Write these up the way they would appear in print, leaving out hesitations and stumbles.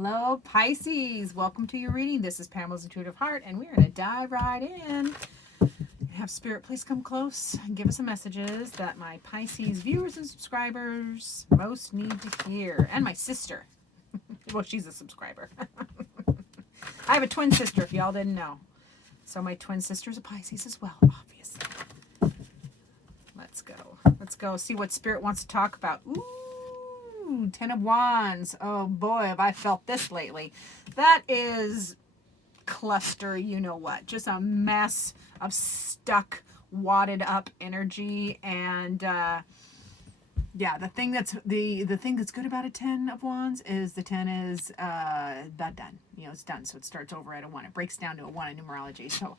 Hello, Pisces. Welcome to your reading. This is Pamela's Intuitive Heart, and we're going to dive right in. Have Spirit please come close and give us some messages that my Pisces viewers and subscribers most need to hear. And my sister. Well, she's a subscriber. I have a twin sister, if y'all didn't know. So my twin sister's a Pisces as well, obviously. Let's go. Let's go see what Spirit wants to talk about. Ooh, Ten of Wands. Oh boy, have I felt this lately. That is cluster, you know what. Just a mess of stuck, wadded up energy. And yeah, the thing that's good about a 10 of Wands is the 10 is not done. You know, it's done. So it starts over at a 1. It breaks down to a 1 in numerology. So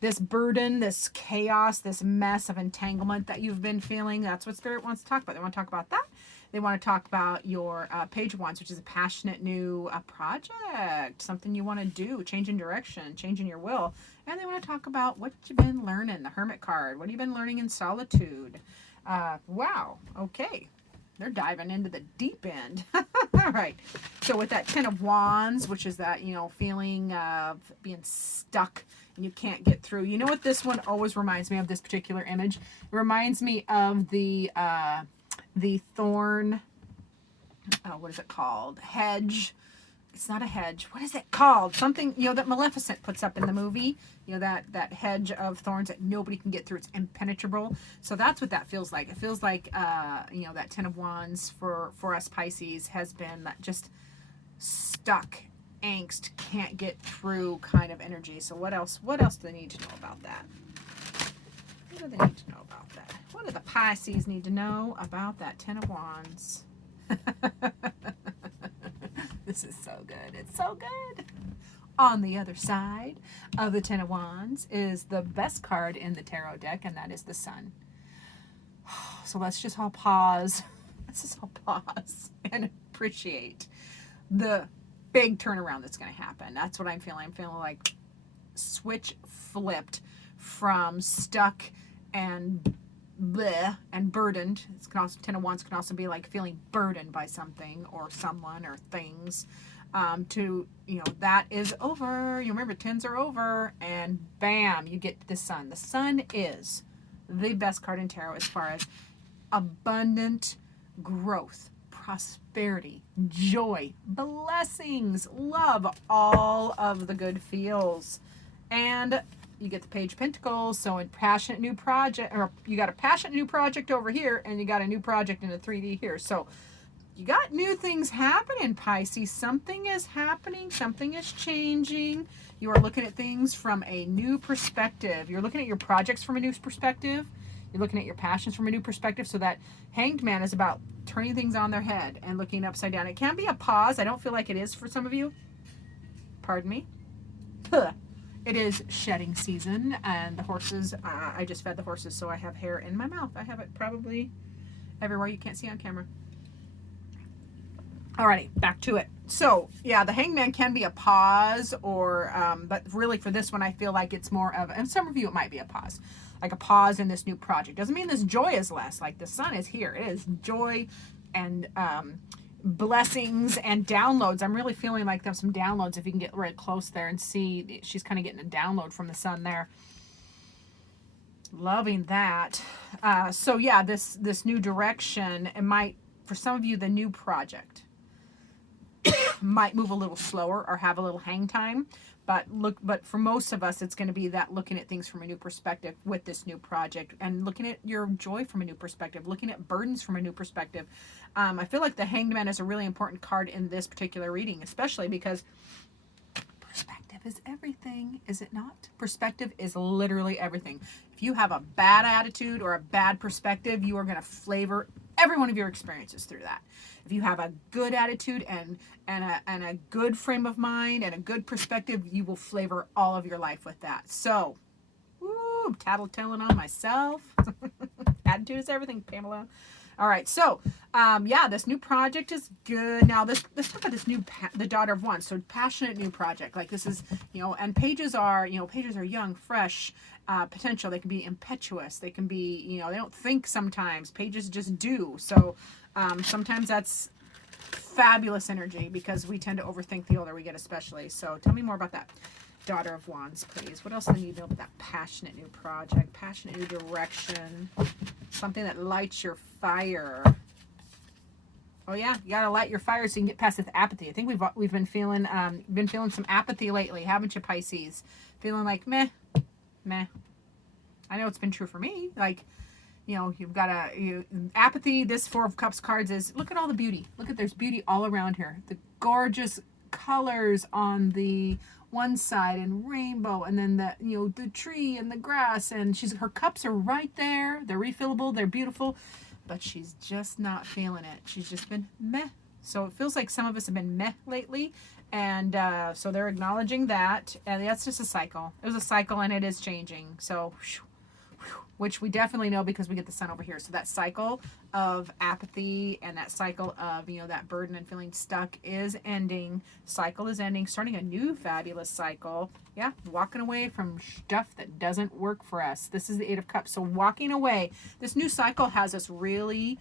this burden, this chaos, this mess of entanglement that you've been feeling, that's what Spirit wants to talk about. They want to talk about that. They want to talk about your Page of Wands, which is a passionate new project, something you want to do, changing direction, changing your will. And they want to talk about what you've been learning, the Hermit card. What have you been learning in solitude? Wow. Okay. They're diving into the deep end. All right. So with that Ten of Wands, which is that, you know, feeling of being stuck and you can't get through. You know what this one always reminds me of, this particular image? It reminds me of the thorn, what is it called? Hedge. It's not a hedge. What is it called? Something, you know, that Maleficent puts up in the movie. You know, that hedge of thorns that nobody can get through. It's impenetrable. So that's what that feels like. It feels like, you know, that Ten of Wands for us Pisces has been that just stuck, angst, can't get through kind of energy. So what else do they need to know about that? What do they need to know about that? What do the Pisces need to know about that Ten of Wands? This is so good. It's so good. On the other side of the Ten of Wands is the best card in the tarot deck, and that is the Sun. So let's just all pause. Let's just all pause and appreciate the big turnaround that's going to happen. That's what I'm feeling. I'm feeling like switch flipped from stuck and bleh and burdened. It's can also, Ten of Wands can also be like feeling burdened by something or someone or things, to, you know, that is over. You remember, tens are over, and bam, you get the Sun. The Sun is the best card in tarot as far as abundant growth, prosperity, joy, blessings, love, all of the good feels. And you get the Page of Pentacles, so a passionate new project, or you got a passionate new project over here, and you got a new project in a 3D here. So you got new things happening, Pisces. Something is happening. Something is changing. You are looking at things from a new perspective. You're looking at your projects from a new perspective. You're looking at your passions from a new perspective. So that Hanged Man is about turning things on their head and looking upside down. It can be a pause. I don't feel like it is for some of you. Pardon me. Huh. It is shedding season, and the horses, I just fed the horses, so I have hair in my mouth. I have it probably everywhere you can't see on camera. Alrighty, back to it. So, yeah, the Hangman can be a pause, or, but really for this one, I feel like it's more of, and some of you, it might be a pause, like a pause in this new project. Doesn't mean this joy is less, like the Sun is here. It is joy and, blessings and downloads. I'm really feeling like there's some downloads. If you can get right close there and see, she's kind of getting a download from the Sun there. Loving that. So yeah, this new direction, it might, for some of you, the new project might move a little slower or have a little hang time, but for most of us, it's going to be that looking at things from a new perspective with this new project, and looking at your joy from a new perspective, looking at burdens from a new perspective. I feel like the Hanged Man is a really important card in this particular reading, especially because perspective is everything, is it not? Perspective is literally everything. If you have a bad attitude or a bad perspective, you are going to flavor every one of your experiences through that. If you have a good attitude and a good frame of mind and a good perspective, you will flavor all of your life with that. So, woo, tattletelling on myself. Attitude is everything, Pamela. All right, so yeah, this new project is good. Now let's talk about this new the Daughter of Wands. So passionate new project, like this is, you know, and pages are young, fresh, potential. They can be impetuous. They can be, you know, they don't think sometimes. Pages just do. So sometimes that's fabulous energy, because we tend to overthink the older we get, especially. So tell me more about that. Daughter of Wands, please. What else do they need to know about that passionate new project, passionate new direction, something that lights your fire? Oh yeah, you gotta light your fire so you can get past this apathy. I think we've been feeling some apathy lately, haven't you, Pisces? Feeling like meh. I know it's been true for me. Like, you know, you've got apathy. This Four of Cups cards is, look at all the beauty. Look at, there's beauty all around here. The gorgeous colors on the one side and rainbow, and then the tree and the grass, and her cups are right there. They're refillable. They're beautiful. But she's just not feeling it. She's just been meh. So it feels like some of us have been meh lately. And so they're acknowledging that. And that's just a cycle. It was a cycle, and it is changing. So, which we definitely know because we get the sun over here. So that cycle of apathy and that cycle of, that burden and feeling stuck is ending. Cycle is ending. Starting a new fabulous cycle. Yeah, walking away from stuff that doesn't work for us. This is the Eight of Cups. So walking away. This new cycle has us really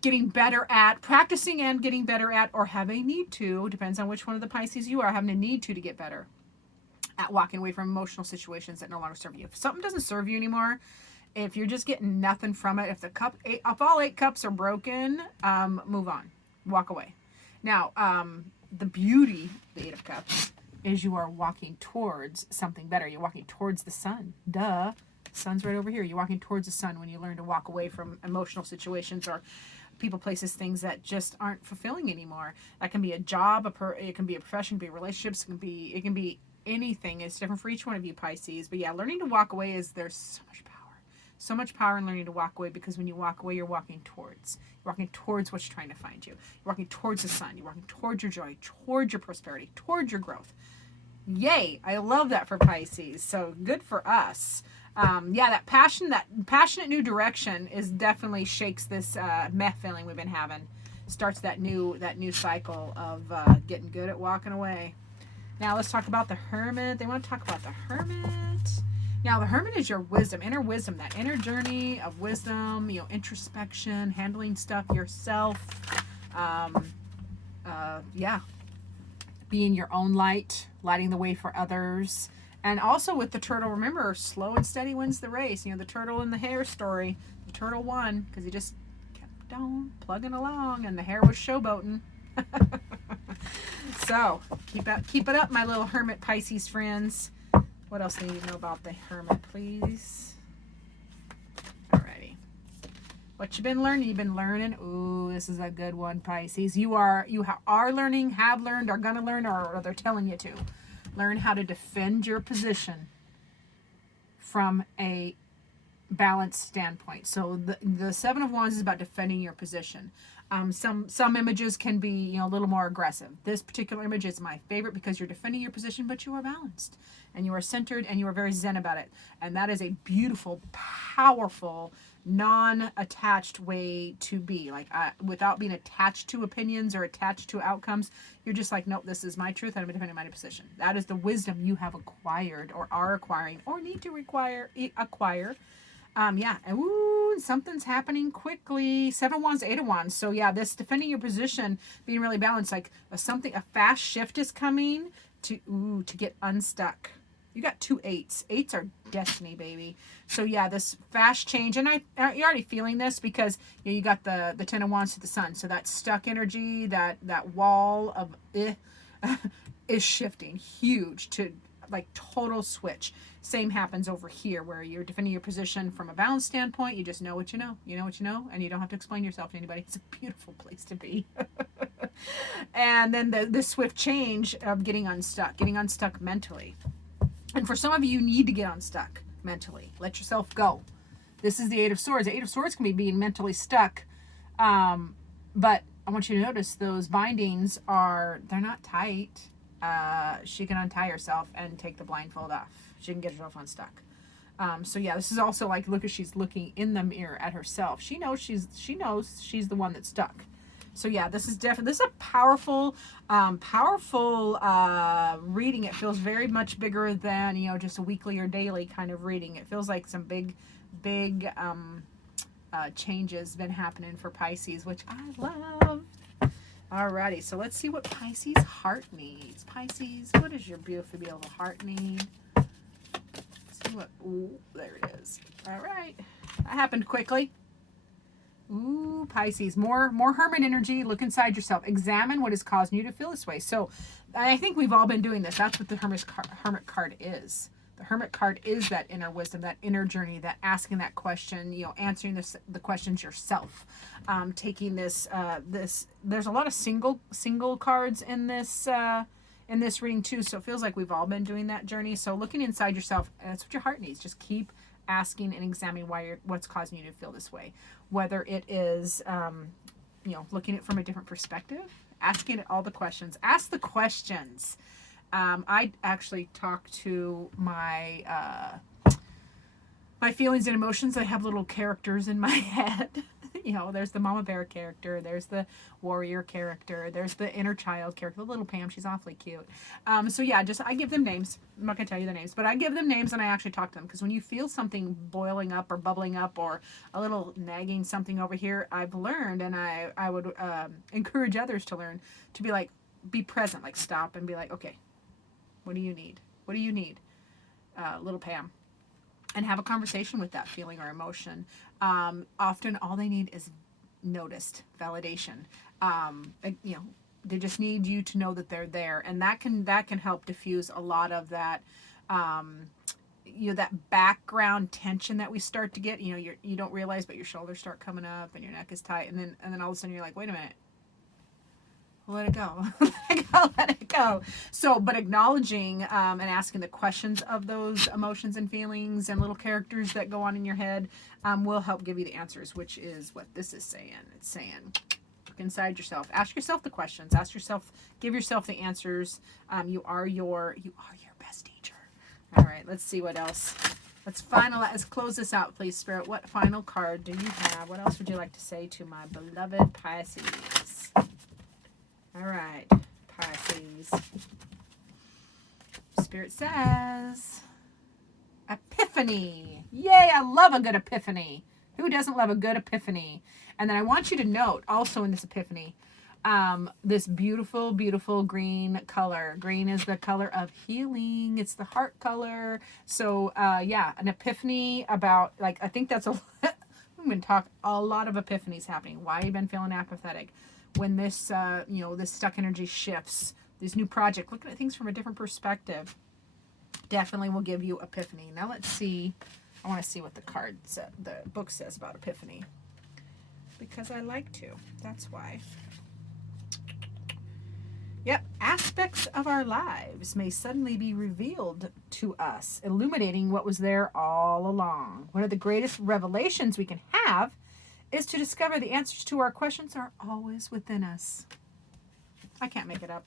getting better at, practicing and getting better at, or have a need to, depends on which one of the Pisces you are, having a need to get better at walking away from emotional situations that no longer serve you. If something doesn't serve you anymore, if you're just getting nothing from it, if all 8 cups are broken, move on, walk away. Now, the beauty, the Eight of Cups, is you are walking towards something better. You're walking towards the sun. Duh. Sun's right over here. You're walking towards the sun when you learn to walk away from emotional situations or people, places, things that just aren't fulfilling anymore. That can be a job, it can be a profession, it can be relationships, it can be anything. It's different for each one of you, Pisces. But yeah, learning to walk away there's so much power in learning to walk away, because when you walk away, you're walking towards what's trying to find you. You're walking towards the sun. You're walking towards your joy, towards your prosperity, towards your growth. Yay! I love that for Pisces. So good for us. Yeah, that passionate new direction is definitely shakes this meh feeling we've been having. Starts that new cycle of getting good at walking away. Now let's talk about the Hermit. They want to talk about the Hermit. Now the Hermit is your wisdom, that inner journey of wisdom, introspection, handling stuff yourself. Being your own light, lighting the way for others. And also with the turtle, remember, slow and steady wins the race. The turtle in the hare story, the turtle won because he just kept on plugging along and the hare was showboating. So keep it up, my little Hermit Pisces friends. What else do you need to know about the Hermit, please? Alrighty. What you've been learning. Ooh, this is a good one, Pisces. You are learning, have learned, are gonna learn, or they're telling you to learn how to defend your position from a balanced standpoint. So the Seven of Wands is about defending your position. Some images can be a little more aggressive. This particular image is my favorite because you're defending your position, but you are balanced and you are centered and you are very zen about it. And that is a beautiful, powerful, non-attached way to be. Like without being attached to opinions or attached to outcomes, you're just like, nope, this is my truth. I'm defending my position. That is the wisdom you have acquired or are acquiring or need to acquire. Yeah, and something's happening quickly. 7 of Wands, 8 of Wands. So yeah, this defending your position, being really balanced, like a fast shift is coming to get unstuck. You got 2 8s. 8s are destiny, baby. So yeah, this fast change, and you're already feeling this because you got the 10 of Wands to the sun. So that stuck energy, that wall of is shifting huge to like total switch. Same happens over here where you're defending your position from a balance standpoint. You just know what you know. You know what you know, and you don't have to explain yourself to anybody. It's a beautiful place to be. And then the swift change of getting unstuck mentally. And for some of you need to get unstuck mentally. Let yourself go. This is the 8 of Swords. The 8 of Swords can be being mentally stuck. But I want you to notice those bindings they're not tight. She can untie herself and take the blindfold off. She can get herself unstuck. So yeah, this is also like, look, as she's looking in the mirror at herself. She knows she's the one that's stuck. So yeah, this is a powerful reading. It feels very much bigger than, just a weekly or daily kind of reading. It feels like some big changes been happening for Pisces, which I love. Alrighty, so let's see what Pisces heart needs. Pisces, what does your beautiful, beautiful heart need? Let's see what, ooh, there it is. All right, that happened quickly. Ooh, Pisces, more hermit energy. Look inside yourself. Examine what is causing you to feel this way. So I think we've all been doing this. That's what the hermit card is. The hermit card is that inner wisdom, that inner journey, that asking that question, you know, answering the questions yourself. Taking this, there's a lot of single cards in this reading too. So it feels like we've all been doing that journey. So looking inside yourself, that's what your heart needs. Just keep asking and examining what's causing you to feel this way. Whether it is, you know, looking at it from a different perspective, asking it all the questions. Ask the questions. I actually talk to my my feelings and emotions. I have little characters in my head. You know, there's the mama bear character, there's the warrior character, there's the inner child character, the little Pam. She's awfully cute. So yeah, I give them names. I'm not gonna tell you their names, but I give them names and I actually talk to them, because when you feel something boiling up or bubbling up or a little nagging something over here, I've learned, and I would encourage others to learn to be like, be present, like stop and be like, okay, what do you need? What do you need, little Pam? And have a conversation with that feeling or emotion. Often all they need is noticed, validation. You know, they just need you to know that they're there, and that can help diffuse a lot of that, you know, that background tension that we start to get. You know, you don't realize, but your shoulders start coming up and your neck is tight, and then all of a sudden you're like, wait a minute. Let it go. Let it go. So, but acknowledging and asking the questions of those emotions and feelings and little characters that go on in your head will help give you the answers, which is what this is saying. It's saying, look inside yourself. Ask yourself the questions. Ask yourself, give yourself the answers. You are your best teacher. All right, let's see what else. Let's close this out, please, Spirit. What final card do you have? What else would you like to say to my beloved Pisces? All right, Pisces. Spirit says, Epiphany. Yay, I love a good epiphany. Who doesn't love a good epiphany? And then I want you to note also in this epiphany, this beautiful, beautiful green color. Green is the color of healing. It's the heart color. So, yeah, an epiphany about, like, I think that's I'm going to talk a lot of epiphanies happening. Why you've been feeling apathetic. When this, you know, this stuck energy shifts, this new project, looking at things from a different perspective, definitely will give you epiphany. Now let's see. I want to see what the book says about epiphany, because I like to. That's why. Yep. Aspects of our lives may suddenly be revealed to us, illuminating what was there all along. One of the greatest revelations we can have is to discover the answers to our questions are always within us. I can't make it up.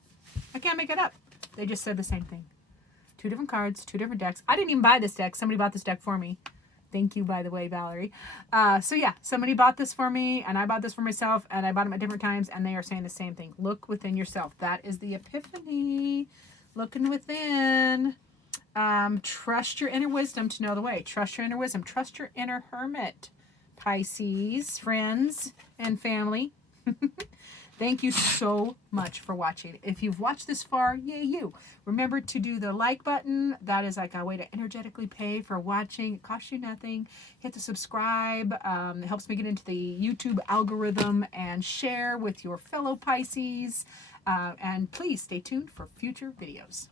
I can't make it up. They just said the same thing. 2 different cards, 2 different decks. I didn't even buy this deck. Somebody bought this deck for me. Thank you, by the way, Valerie. So yeah, somebody bought this for me, and I bought this for myself, and I bought them at different times, and they are saying the same thing. Look within yourself. That is the epiphany. Looking within. Trust your inner wisdom to know the way. Trust your inner wisdom. Trust your inner hermit. Pisces, friends, and family. Thank you so much for watching. If you've watched this far, yay you. Remember to do the like button. That is like a way to energetically pay for watching. It costs you nothing. Hit the subscribe. It helps me get into the YouTube algorithm, and share with your fellow Pisces. And please stay tuned for future videos.